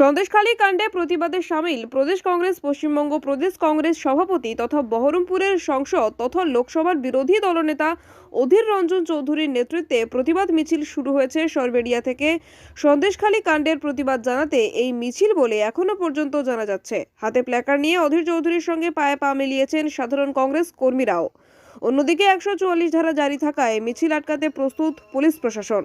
সন্দেশখালী কাণ্ডে প্রতিবাদে সামিল প্রদেশ কংগ্রেস, পশ্চিমবঙ্গ প্রদেশ কংগ্রেস সভাপতি তথা বহরমপুরের সংসদ তথা লোকসভার বিরোধী দলনেতা অধীর রঞ্জন চৌধুরীর নেতৃত্বে প্রতিবাদ মিছিল শুরু হয়েছে সরবেরিয়া থেকে। সন্দেশখালী কাণ্ডের প্রতিবাদ জানাতে এই মিছিল বলে এখনও পর্যন্ত জানা যাচ্ছে। হাতে প্ল্যাকার নিয়ে অধীর চৌধুরীর সঙ্গে পায়ে পা মিলিয়েছেন সাধারণ কংগ্রেস কর্মীরাও। অন্যদিকে একশো চুয়াল্লিশ ধারা জারি থাকায় মিছিল আটকাতে প্রস্তুত পুলিশ প্রশাসন।